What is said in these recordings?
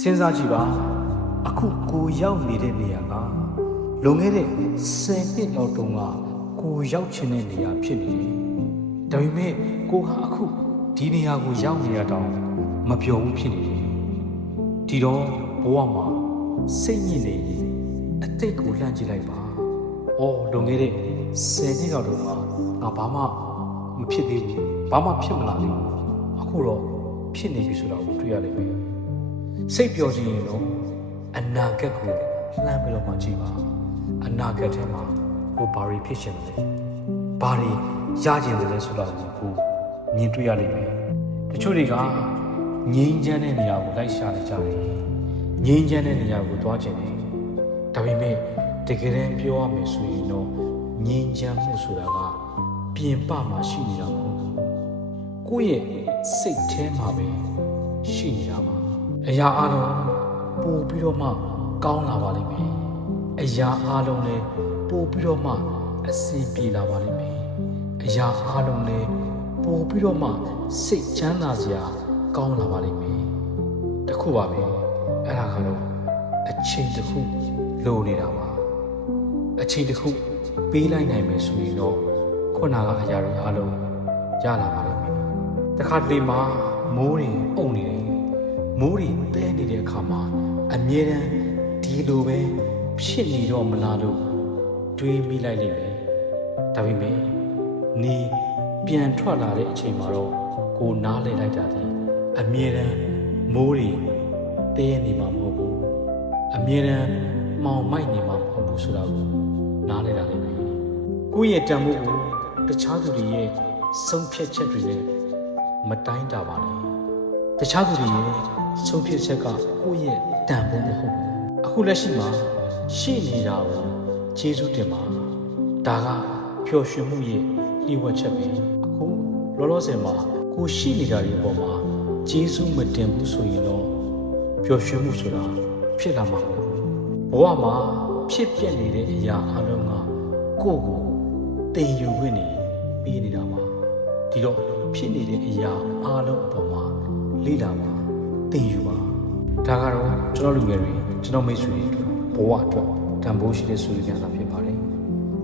စဉ်းစားကြည့်ပါအခုကိုရောက်နေတဲ့နေရာကလွန်ခဲ့တဲ့10နှစ်လောက်တုန်းကကိုရောက်ချင်တဲ့နေရာဖြစ်နေတယ်ဒါပေမဲ့ကိုဟာအခုဒီနေရာကိုရောက်နေရတော့မပြောဘူးဖြစ်နေတယ်ဒီတော့ဘဝမှာစိတ်ညစ်နေရင်အတိတ်ကိုလှမ်းကြည့်လိုက်ပါ။အော်လွန်ခဲ့တဲ့10နှစ်လောက်တုန်းကငါဘာမှမဖြစ်သေးဘူး။ဘာမှဖြစ်မလာသေးဘူး။အခုတော့ဖြစ်နေပြီဆိုတာကိုတွေ့ရလိမ့်မယ်။ စိတ်ပျော်ခြင်းရင်တော့အနာဂတ်ကိုလှမ်းပြီးတော့မှကြည့်ပါ။အနာဂတ်ထဲမှာကိုဘာတွေဖြစ်ရှင်လဲ။ဘာတွေရကျင်တယ်လဲဆိုတာကိုကိုမြင်တွေ့ရလိမ့်မယ်။တချို့တွေကငြိမ်းချမ်းတဲ့နေရာကိုလိုက်ရှာနေကြတယ်။ငြိမ်းချမ်းတဲ့နေရာကိုသွားချင်တယ်။ဒါပေမဲ့တကယ်တမ်းပြောရမယ်ဆိုရင်တော့ငြိမ်းချမ်းမှုဆိုတာကပြင်ပမှာရှိနေတာမဟုတ်ဘူး။ကိုယ့်ရဲ့စိတ်ထဲမှာပဲရှိနေတာပါ။ အရာအလုံးပို့ပြီးတော့မှ ကောင်းလာပါလိမ့်မယ်။အရာအလုံးလည်းပို့ပြီးတော့မှအဆင်ပြေလာပါလိမ့်မယ်။အရာအလုံးလည်းပို့ပြီးတော့မှစိတ်ချမ်းသာစရာကောင်းလာပါလိမ့်မယ်။တခုပါပဲ။အဲ့ဒါကတော့အချိန်တစ်ခုလိုနေတာပါ။အချိန်တစ်ခုပေးလိုက်နိုင်မယ်ဆိုရင်တော့ခုနကအရာတွေအားလုံးရလာပါလိမ့်မယ်။တခါတလေမှာမိုးတွေအုံနေတယ်။ မိုးတွေတဲနေတဲ့အခါမှာအမြဲတမ်းဒီလိုပဲဖြစ်နေတော့မလားလို့တွေးမိလိုက်လိမ့်မယ်။ဒါပေမဲ့နေပြန်ထွက်လာတဲ့အချိန်မှာတော့ကိုနားလဲလိုက်တာဒီအမြဲတမ်းမိုးတွေတဲနေမှာမဟုတ်ဘူး။အမြဲတမ်းမှောင်မိုက်နေမှာမဟုတ်ဘူးဆိုတာကိုနားလဲတာလိမ့်မယ်။ကိုယ့်ရဲ့တန်ဖိုးကိုတခြားသူတွေရဲ့ဆုံးဖြတ်ချက်တွေနဲ့မတိုင်းတာပါနဲ့။ တခြားသူတွေရဲ့ဆုံးဖြတ်ချက်ကကိုယ့်ရဲ့တန်ဖိုးမဟုတ်ဘူး။အခုလက်ရှိမှာရှိနေတာကိုကျေးဇူးတင်ပါ။ဒါကပျော်ရွှင်မှုရဲ့လျှို့ဝှက်ချက်ပဲ။အခုလောလောဆယ်မှာကိုရှိနေတာတွေအပေါ်မှာကျေးဇူးမတင်ဘူးဆိုရင်တော့ပျော်ရွှင်မှုဆိုတာဖြစ်လာမှာမဟုတ်ဘူး။ဘဝမှာဖြစ်ပျက်နေတဲ့အရာအလုံးကကိုယ့်ကိုတင်ယူခွင့်နေပြီးနေတာပါဒီတော့ဖြစ်နေတဲ့အရာအလုံးအပေါ်မှာ လေ့လာပါတင်ယူပါဒါကတော့ကျွန်တော်လူငယ်တွေကျွန်တော်မိတ်ဆွေတွေအတွက်ဘဝအတွက်တန်ဖိုးရှိတဲ့ဆွေးနွေးကြတာဖြစ်ပါတယ်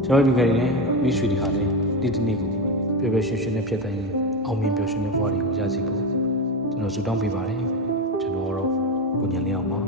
ကျွန်တော်လူငယ်တွေနဲ့မိတ်ဆွေတွေဟာလည်းဒီတစ်နေ့ကိုပျော်ပျော်ရွှင်ရွှင်နဲ့ဖြစ်တိုင်းအောင်မြင်ပျော်ရွှင်တဲ့ဘဝတွေကိုရရှိဖို့ကျွန်တော်ဆုတောင်းပေးပါတယ်ကျွန်တော်ကတော့ကိုညံလေးအောင်ပါ